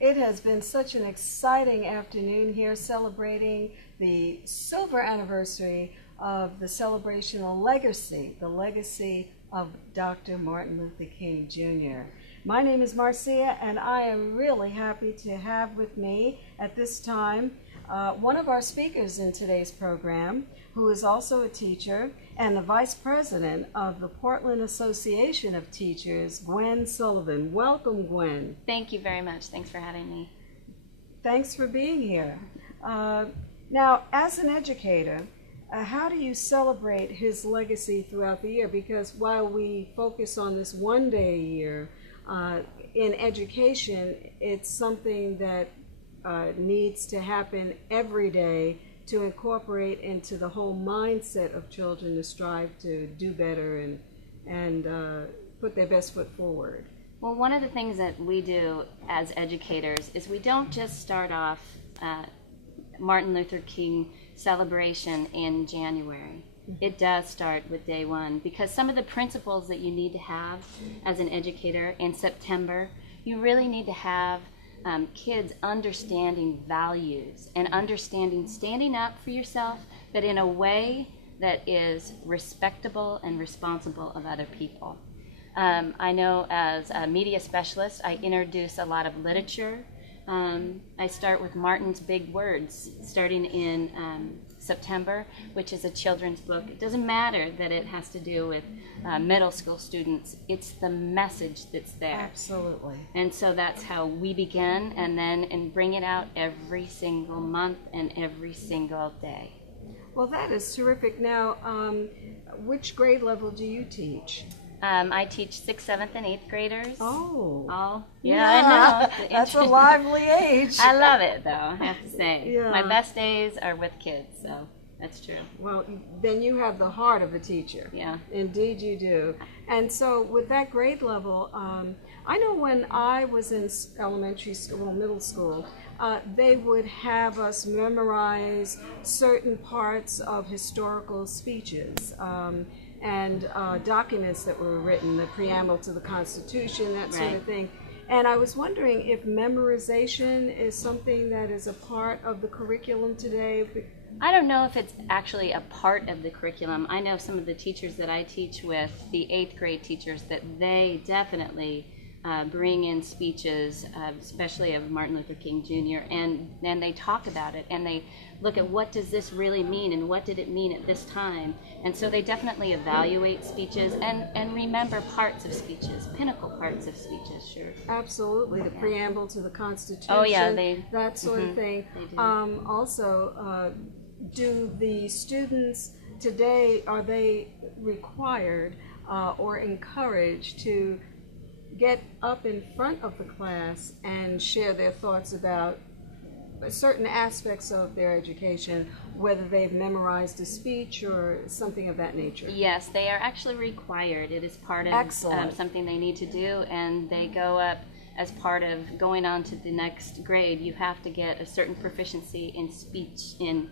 It has been such an exciting afternoon here celebrating the silver anniversary of the celebration of the legacy of Dr. Martin Luther King Jr. My name is Marcia, and I am really happy to have with me at this time one of our speakers in today's program, who is also a teacher and the Vice President of the Portland Association of Teachers, GwenSullivan. Welcome, Gwen. Thank you very much. Thanks for having me. Thanks for being here. Now, as an educator, how do you celebrate his legacy throughout the year? Because while we focus on this one day a year, in education, it's something that needs to happen every day to incorporate into the whole mindset of children to strive to do better and put their best foot forward. Well, one of the things that we do as educators is we don't just start off Martin Luther King celebration in January. It does start with day one, because some of the principles that you need to have as an educator in September, you really need to have kids understanding values and understanding standing up for yourself, but in a way that is respectable and responsible of other people. I know as a media specialist, I introduce a lot of literature. I start with Martin's Big Words, starting in September, which is a children's book. It doesn't matter that it has to do with middle school students. It's the message that's there. Absolutely. And so that's how we begin, and bring it out every single month and every single day. Well, that is terrific. Now, which grade level do you teach? I teach 6th, 7th, and 8th graders. Oh. Yeah, I know. That's a lively age. I love it, though, I have to say. Yeah. My best days are with kids, so that's true. Well, then you have the heart of a teacher. Yeah. Indeed you do. And so with that grade level, I know when I was in elementary school, middle school, they would have us memorize certain parts of historical speeches. And documents that were written, the preamble to the Constitution, that sort of thing. And I was wondering if memorization is something that is a part of the curriculum today. I don't know if it's actually a part of the curriculum. I know some of the teachers that I teach with, the 8th grade teachers, that they definitely bring in speeches, especially of Martin Luther King Jr., and they talk about it, and they look at what does this really mean, and what did it mean at this time. And so they definitely evaluate speeches and remember parts of speeches, pinnacle parts of speeches, sure. Absolutely, the preamble to the Constitution, oh, yeah, that sort of thing. They do. Also, do the students today, are they required or encouraged to get up in front of the class and share their thoughts about certain aspects of their education, whether they've memorized a speech or something of that nature? Yes, they are actually required. It is part of something they need to do, and they go up as part of going on to the next grade. You have to get a certain proficiency in speech, in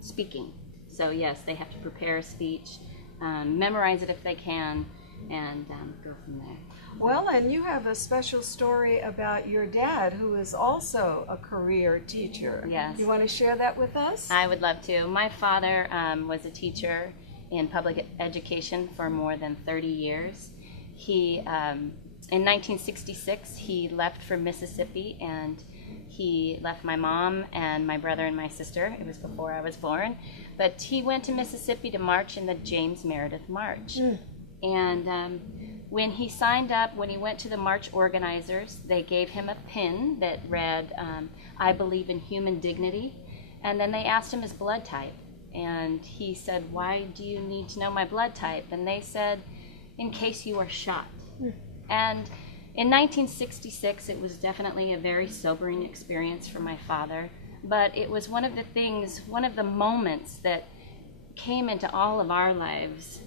speaking. So yes, they have to prepare a speech, memorize it if they can, and go from there. Well, and you have a special story about your dad, who is also a career teacher. Yes. You want to share that with us? I would love to. My father was a teacher in public education for more than 30 years. He, in 1966, he left for Mississippi, and he left my mom and my brother and my sister. It was before I was born. But he went to Mississippi to march in the James Meredith March. And when he signed up, when he went to the march organizers, they gave him a pin that read, "I believe in human dignity." And then they asked him his blood type. And he said, "Why do you need to know my blood type?" And they said, "In case you are shot." And in 1966, it was definitely a very sobering experience for my father. But it was one of the things, one of the moments that came into all of our lives.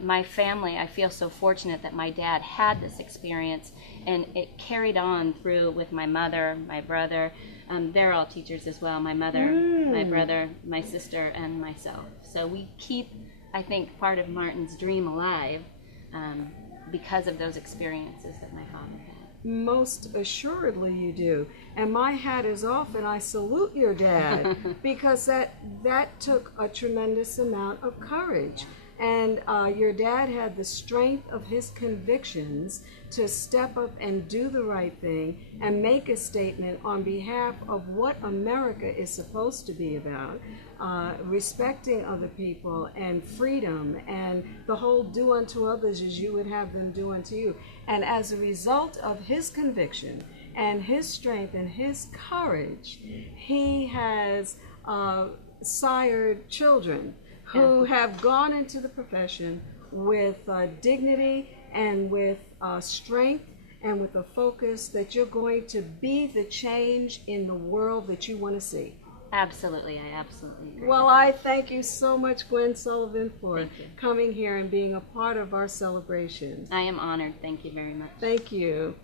My family, I feel so fortunate that my dad had this experience, and it carried on through with my mother, my brother. They're all teachers as well, my mother, my brother, my sister, and myself. So we keep, I think, part of Martin's dream alive because of those experiences that my father had. most assuredly you do. And my hat is off and I salute your dad because that took a tremendous amount of courage. And your dad had the strength of his convictions to step up and do the right thing and make a statement on behalf of what America is supposed to be about, respecting other people and freedom and the whole do unto others as you would have them do unto you. And as a result of his conviction and his strength and his courage, he has sired children who have gone into the profession with dignity and with strength and with a focus that you're going to be the change in the world that you want to see. Absolutely, I absolutely agree. Well, I thank you so much, GwenSullivan, for coming here and being a part of our celebration. I am honored. Thank you very much. Thank you.